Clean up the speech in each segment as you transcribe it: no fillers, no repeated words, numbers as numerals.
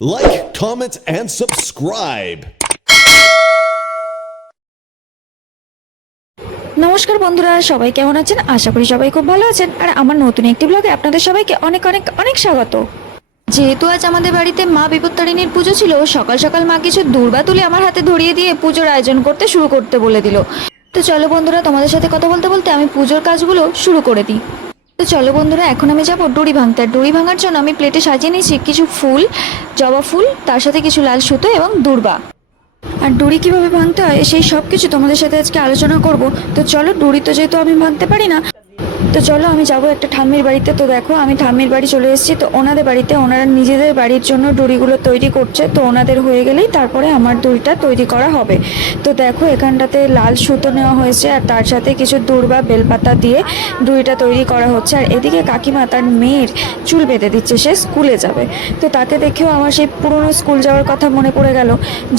Like, comment, and subscribe. নমস্কার বন্ধুরা, সবাই কেমন আছেন? আশা করি সবাই খুব ভালো আছেন। আর আমার নতুন একটি ব্লগে আপনাদের সবাইকে অনেক অনেক অনেক স্বাগত। যেহেতু আজ আমাদের বাড়িতে মা বিপত্তারিণীর পুজো ছিল, সকাল সকাল মা কিছু দূর্বা তুলে আমার হাতে ধরিয়ে দিয়ে পুজোর আয়োজন শুরু করতে বলে দিল। তো চলো বন্ধুরা, তোমাদের সাথে কথা বলতে বলতে আমি পুজোর কাজগুলো শুরু করে দিই। তো চলো বন্ধুরা, এখন আমি যাবো ডুরি ভাঙতে। আর ডুরি ভাঙার জন্য আমি প্লেটে সাজিয়ে নিয়েছি কিছু ফুল, জবা ফুল, তার সাথে কিছু লাল সুতো এবং দূর্বা। আর ডুরি কিভাবে ভাঙতে হয় সেই সব কিছু তোমাদের সাথে আজকে আলোচনা করব। তো চলো, ডুরি তো যেহেতু আমি ভাঙতে পারি না, তো চলো আমি যাব একটা ঠাম্মির বাড়িতে। তো দেখো আমি ঠাম্মির বাড়ি চলে এসেছি। তো ওনাদের বাড়িতে ওনারা নিজেদের বাড়ির জন্য ডুরিগুলো তৈরি করছে। তো ওনাদের হয়ে গেলেই তারপরে আমার ডুরিটা তৈরি করা হবে। তো দেখো এখানটাতে লাল সুতো নেওয়া হয়েছে আর তার সাথে কিছু দূর্বা বেলপাতা দিয়ে ডুরিটা তৈরি করা হচ্ছে। আর এদিকে কাকিমা তার মেয়ের চুল বেঁধে দিচ্ছে, সে স্কুলে যাবে। তো তাকে দেখেও আমার সেই পুরনো স্কুল যাওয়ার কথা মনে পড়ে গেল,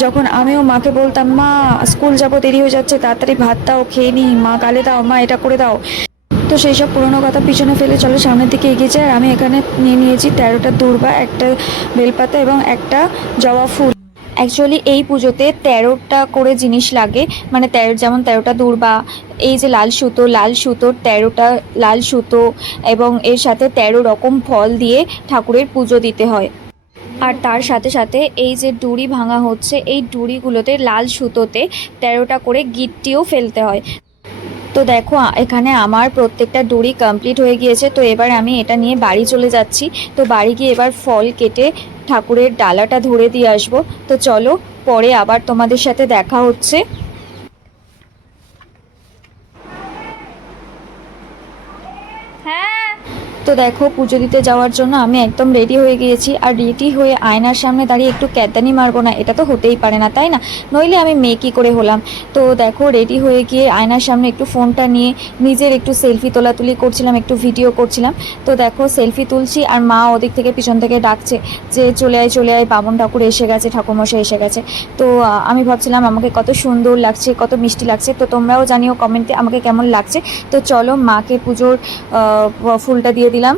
যখন আমিও মাকে বলতাম, মা স্কুল যাবো, দেরি হয়ে যাচ্ছে, তাড়াতাড়ি ভাত দাও, খেয়ে নিই, মা গালে দাও, মা এটা করে দাও। তো সেই সব পুরোনো কথা পিছনে ফেলে চলো সামনের দিকে এগিয়ে যায়। আর আমি এখানে নিয়ে নিয়েছি 13টা দূর্বা, একটা বেলপাতা এবং একটা জবা ফুল। অ্যাকচুয়ালি এই পুজোতে 13টা করে জিনিস লাগে, মানে যেমন 13টা দূর্বা, এই যে লাল সুতোর 13টা লাল সুতো, এবং এর সাথে 13 রকম ফল দিয়ে ঠাকুরের পুজো দিতে হয়। আর তার সাথে সাথে এই যে ডুরি ভাঙা হচ্ছে, এই ডুরিগুলোতে লাল সুতোতে 13টা করে গিট্টিও ফেলতে হয়। তো দেখো এখানে আমার প্রত্যেকটা ডুরি কমপ্লিট হয়ে গিয়েছে। তো এবার আমি এটা নিয়ে বাড়ি চলে যাচ্ছি। তো বাড়ি গিয়ে এবার ফল কেটে ঠাকুরের ডালাটা ধরে দিয়ে আসবো। তো চলো, পরে আবার তোমাদের সাথে দেখা হচ্ছে। তো দেখো পুজো দিতে যাওয়ার জন্য আমি একদম রেডি হয়ে গিয়েছি। আর রেডি হয়ে আয়নার সামনে দাঁড়িয়ে একটু ক্যাদানি মারবো না, এটা তো হতেই পারে না, তাই না? নইলে আমি মেয়ে কী করে হলাম? তো দেখো রেডি হয়ে গিয়ে আয়নার সামনে একটু ফোনটা নিয়ে নিজের একটু সেলফি তোলাতুলি করছিলাম, একটু ভিডিও করছিলাম। তো দেখো সেলফি তুলছি আর মা ওদিক থেকে পিছন থেকে ডাকছে যে চলে আয় চলে আয়, বামন ঠাকুর এসে গেছে, ঠাকুরমশাই এসে গেছে। তো আমি ভাবছিলাম আমাকে কত সুন্দর লাগছে, কত মিষ্টি লাগছে। তো তোমরাও জানিও কমেন্টে আমাকে কেমন লাগছে। তো চলো মাকে পুজোর ফুলটা দিয়ে দিলাম।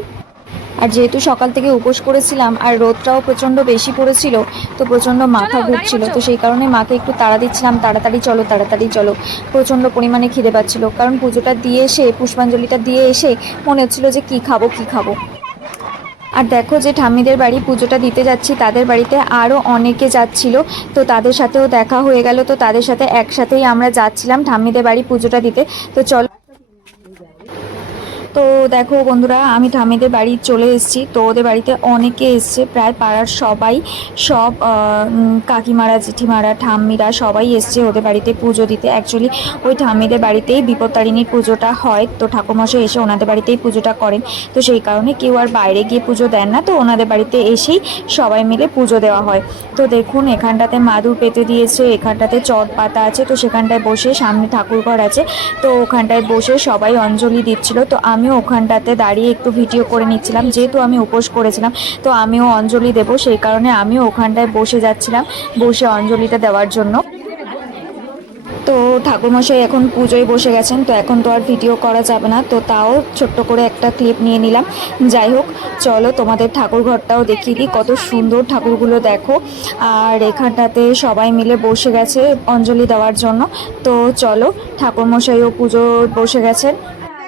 আর যেহেতু সকাল থেকে উপোস করেছিলাম আর রোদটাও প্রচণ্ড বেশি পড়েছিল, তো প্রচণ্ড মাথা ঘুরছিল, তো সেই কারণে মাকে একটু তাড়া দিচ্ছিলাম, তাড়াতাড়ি চলো তাড়াতাড়ি চলো। প্রচণ্ড পরিমাণে খিদে পাচ্ছিল, কারণ পুজোটা দিয়ে এসে, পুষ্পাঞ্জলিটা দিয়ে এসে মনে হচ্ছিল যে কী খাবো কী খাবো। আর দেখো যে ঠাম্মিদের বাড়ি পুজোটা দিতে যাচ্ছি, তাদের বাড়িতে আরও অনেকে যাচ্ছিল, তো তাদের সাথেও দেখা হয়ে গেল। তো তাদের সাথে একসাথেই আমরা যাচ্ছিলাম ঠাম্মিদের বাড়ি পুজোটা দিতে। তো চলো। তো দেখো বন্ধুরা, আমি ঠাম্মিদের বাড়ি চলে এসেছি। তো ওদের বাড়িতে অনেকে এসছে, প্রায় পাড়ার সবাই, সব কাকিমারা, জেঠিমারা, ঠাম্মিরা সবাই এসছে ওদের বাড়িতে পুজো দিতে। অ্যাকচুয়ালি ওই ঠাম্মিদের বাড়িতেই বিপত্তারিণীর পুজোটা হয়। তো ঠাকুরমশাই এসে ওনাদের বাড়িতেই পুজোটা করেন। তো সেই কারণে কেউ আর বাইরে গিয়ে পুজো দেন না, তো ওনাদের বাড়িতে এসেই সবাই মিলে পুজো দেওয়া হয়। তো দেখুন এখানটাতে মাদুর পেতে দিয়েছে, এখানটাতে চট পাতা আছে, তো সেখানটায় বসে, সামনে ঠাকুরঘর আছে, তো ওখানটায় বসে সবাই অঞ্জলি দিচ্ছিল। তো আমিও ওখানটাতে দাঁড়িয়ে একটু ভিডিও করে নিচ্ছিলাম, যেহেতু আমি উপোস করেছিলাম তো আমিও অঞ্জলি দেব, সেই কারণে আমিও ওখানটায় বসে যাচ্ছিলাম, বসে অঞ্জলিটা দেওয়ার জন্য। তো ঠাকুরমশাই এখন পুজোয় বসে গেছেন, তো এখন তো আর ভিডিও করা যাবে না, তো তাও ছোট্ট করে একটা ক্লিপ নিয়ে নিলাম। যাই হোক, চলো তোমাদের ঠাকুর ঘরটাও দেখিয়ে দিই, কত সুন্দর ঠাকুরগুলো দেখো। আর এখানটাতে সবাই মিলে বসে গেছে অঞ্জলি দেওয়ার জন্য। তো চলো, ঠাকুরমশাইও পুজো বসে গেছেন।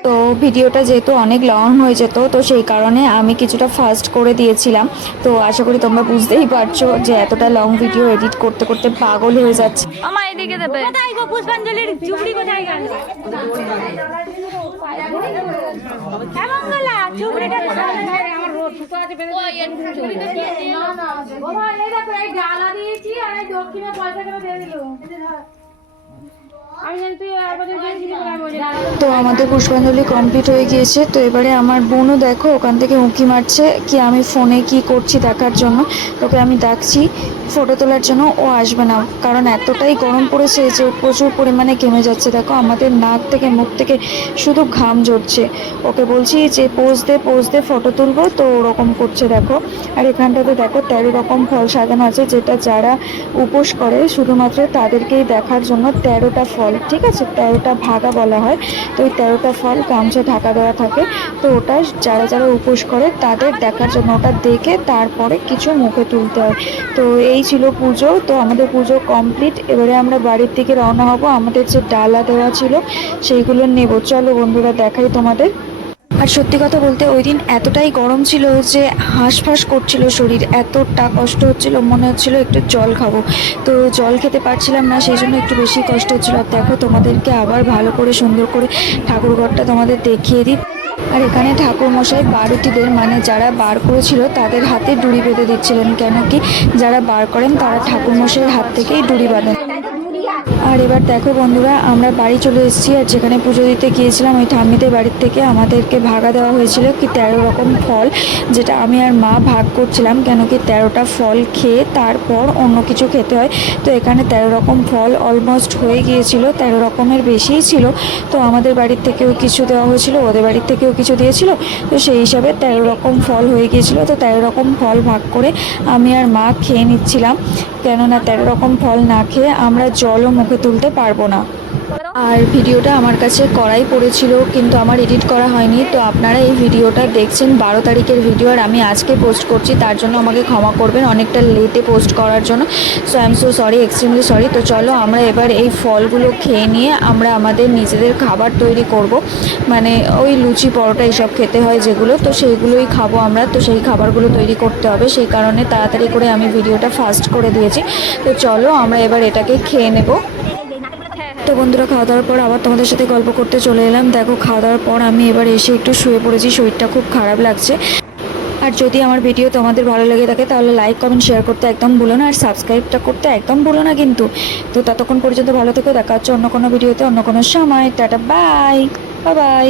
তো ভিডিওটা যেহেতু অনেক লং হয়ে যেত, তো সেই কারণে আমি কিছুটা ফাস্ট করে দিয়েছিলাম। তো আশা করি তোমরা বুঝতেই পারছো যে এতটা লং ভিডিও এডিট করতে করতে পাগল হয়ে যাচ্ছে। আমার এদিকে দেবে। কোথায় গো পুষ্পাঞ্জলির চুবড়ি কোথায় গেল? মঙ্গলা চুবড়িটা আমার রোদ সুতো আছে বের করে না না বাবা এই দেখো এই ডালা দিয়েছি আর এই দক্ষিণে পয়সা করে দিয়ে দিল। তো আমাদের পুষ্পাঞ্জলি কমপ্লিট হয়ে গিয়েছে। তো এবারে আমার বোনও দেখো ওখান থেকে উঁকি মারছে কি আমি ফোনে কি করছি দেখার জন্য। তোকে আমি ডাকছি ফটো তোলার জন্য, ও আসবে না, কারণ এতটাই গরম পড়েছে যে প্রচুর পরিমাণে ঘেমে যাচ্ছে। দেখো আমাদের নাক থেকে মুখ থেকে শুধু ঘাম ঝরছে। ওকে বলছি যে পোজ দে ফটো তুলবো, তো ওরকম করছে দেখো। আর এখানটাতে দেখো 13 রকম ফল সাজানো আছে, যেটা যারা উপোস করে শুধুমাত্র তাদেরকেই দেখার জন্য 13টা ফল ফল, ঠিক আছে, 13টা ভাগা বলা হয়। তো ওই 13টা ফল গামছা ঢাকা দেওয়া থাকে। তো ওটা যারা যারা উপোস করে তাদের দেখার জন্য, ওটা দেখে তারপরে কিছু মুখে তুলতে হয়। তো এই ছিল পুজো। তো আমাদের পুজো কমপ্লিট। এবারে আমরা বাড়ির দিকে রওনা হব। আমাদের যে ডালা দেওয়া ছিল সেইগুলো নেব। চলো বন্ধুরা দেখাই তোমাদের। আর সত্যি কথা বলতে ওই দিন এতটাই গরম ছিল যে হাঁসফাঁস করছিল শরীর, এতটা কষ্ট হচ্ছিল, মনে হচ্ছিল একটু জল খাবো। তো জল খেতে পারছিলাম না, সেই জন্য একটু বেশি কষ্ট হচ্ছিল। আর দেখো তোমাদেরকে আবার ভালো করে সুন্দর করে ঠাকুরঘরটা তোমাদের দেখিয়ে দিই। আর এখানে ঠাকুর মশাই বারুতিদের, মানে যারা বার করেছিল তাদের হাতে ডুরি বেঁধে দিচ্ছিলেন, কেন কি যারা বার করেন তারা ঠাকুর মশাইয়ের হাত থেকেই ডুরি বাঁধেন। আর এবার দেখো বন্ধুরা, আমরা বাড়ি চলে এসেছি। আর যেখানে পুজো দিতে গিয়েছিলাম ওই ঠাম্মিদের বাড়ির থেকে আমাদেরকে ভাগা দেওয়া হয়েছিল কি 13 রকম ফল, যেটা আমি আর মা ভাগ করছিলাম, কেন কি 13টা ফল খেয়ে তারপর অন্য কিছু খেতে হয়। তো এখানে 13 রকম ফল অলমোস্ট হয়ে গিয়েছিল, 13 রকমের বেশিই ছিল। তো আমাদের বাড়ির থেকেও কিছু দেওয়া হয়েছিল, ওদের বাড়ির থেকেও কিছু দিয়েছিল। তো সেই হিসাবে 13 রকম ফল হয়ে গিয়েছিল। তো 13 রকম ফল ভাগ করে আমি আর মা খেয়ে নিচ্ছিলাম, কেননা 13 রকম ফল না খেয়ে আমরা জলও মুখে তুলতে পারবো না। আর ভিডিওটা আমার কাছে করাই পড়েছিল, কিন্তু আমার এডিট করা হয়নি। তো আপনারা এই ভিডিওটা দেখছেন 12 তারিখের ভিডিও, আর আমি আজকে পোস্ট করছি, তার জন্য আমাকে ক্ষমা করবেন অনেকটা লেটে পোস্ট করার জন্য। So I am so sorry, extremely sorry. তো চলো আমরা এবার এই ফলগুলো খেয়ে নিয়ে আমরা আমাদের নিজেদের খাবার তৈরি করব, মানে ওই লুচি পরোটা এইসব খেতে হয় যেগুলো, তো সেইগুলোই খাবো আমরা। তো সেই খাবারগুলো তৈরি করতে হবে, সেই কারণে তাড়াতাড়ি করে আমি ভিডিওটা ফাস্ট করে দিয়েছি। তো চলো আমরা এবার এটাকে খেয়ে নেব। তো বন্ধুরা, খাওয়া দাওয়ার পর আবার তোমাদের সাথে গল্প করতে চলে এলাম। দেখো খাওয়া দাওয়ার পর আমি এবার এসে একটু শুয়ে পড়েছি, শরীরটা খুব খারাপ লাগছে। আর যদি আমার ভিডিও তোমাদের ভালো লেগে থাকে তাহলে লাইক কমেন্ট শেয়ার করতে একদম ভুলো না, আর সাবস্ক্রাইবটা করতে একদম ভুলো না কিন্তু। তো ততক্ষণ পর্যন্ত ভালো থেকো, দেখা হচ্ছে অন্য কোনো ভিডিওতে অন্য কোনো সময়। Tata, bye bye.